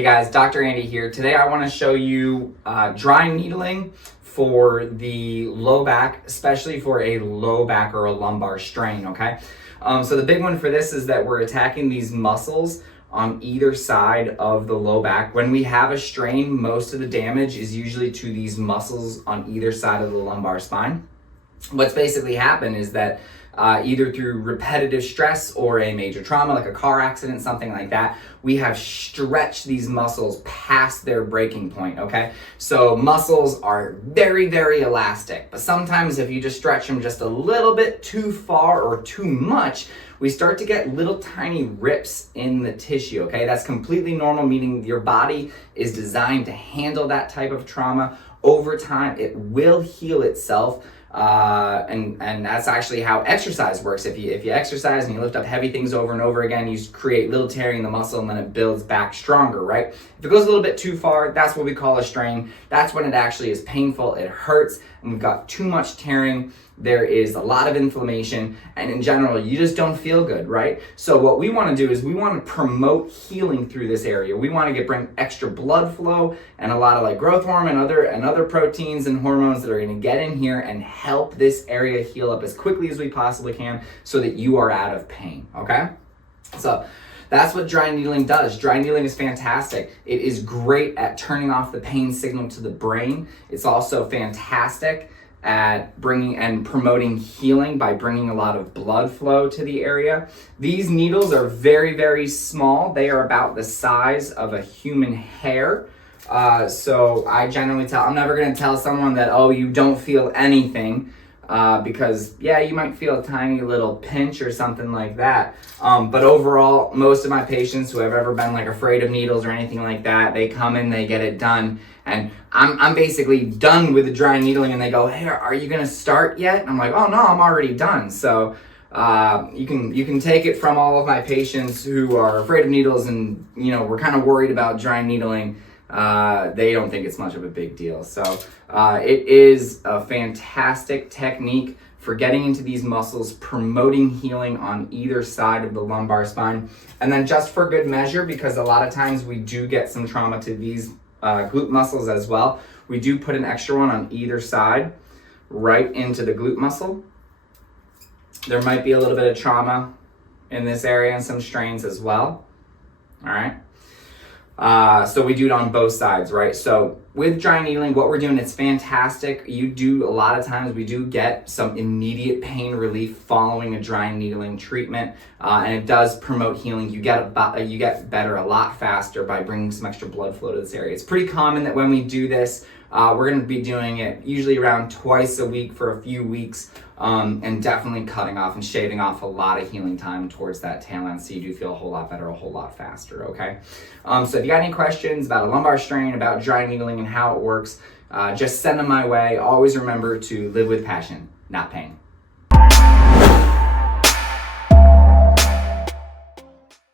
Hey guys, Dr. Andy here. Today I want to show you dry needling for the low back, especially for a low back or a lumbar strain, okay? So the big one for this is that we're attacking these muscles on either side of the low back. When we have a strain, most of the damage is usually to these muscles on either side of the lumbar spine. What's basically happened is that either through repetitive stress or a major trauma like a car accident, something like that, we have stretched these muscles past their breaking point, okay? So muscles are very, very elastic, but sometimes if you just stretch them just a little bit too far or too much, we start to get little tiny rips in the tissue, okay? That's completely normal, meaning your body is designed to handle that type of trauma. Over time, it will heal itself. And that's actually how exercise works. If you exercise and you lift up heavy things over and over again, you create little tearing in the muscle and then it builds back stronger, right? If it goes a little bit too far, that's what we call a strain. That's when it actually is painful, it hurts, and we've got too much tearing. There is a lot of inflammation, and in general, you just don't feel good, right? So what we want to do is we want to promote healing through this area. We want to bring extra blood flow and a lot of like growth hormone and other proteins and hormones that are going to get in here and help this area heal up as quickly as we possibly can so that you are out of pain, okay? So that's what dry needling does. Dry needling is fantastic. It is great at turning off the pain signal to the brain. It's also fantastic at bringing and promoting healing by bringing a lot of blood flow to the area. These needles are very, very small. They are about the size of a human hair. So I generally I'm never gonna tell someone that, oh, you don't feel anything, because yeah, you might feel a tiny little pinch or something like that. But overall, most of my patients who have ever been like afraid of needles or anything like that, they come in, they get it done, and I'm basically done with the dry needling, and they go, hey, are you gonna start yet? And I'm like, oh no, I'm already done. So you can take it from all of my patients who are afraid of needles and we're kind of worried about dry needling. They don't think it's much of a big deal. So it is a fantastic technique for getting into these muscles, promoting healing on either side of the lumbar spine. And then just for good measure, because a lot of times we do get some trauma to these glute muscles as well, we do put an extra one on either side right into the glute muscle. There might be a little bit of trauma in this area and some strains as well. All right. So we do it on both sides, right? So with dry needling, what we're doing, it's fantastic. A lot of times we do get some immediate pain relief following a dry needling treatment, and it does promote healing. You get better a lot faster by bringing some extra blood flow to this area. It's pretty common that when we do this, we're going to be doing it usually around twice a week for a few weeks, and definitely cutting off and shaving off a lot of healing time towards that tail end, so you do feel a whole lot better, a whole lot faster, okay? So if you got any questions about a lumbar strain, about dry needling and how it works, just send them my way. Always remember to live with passion, not pain.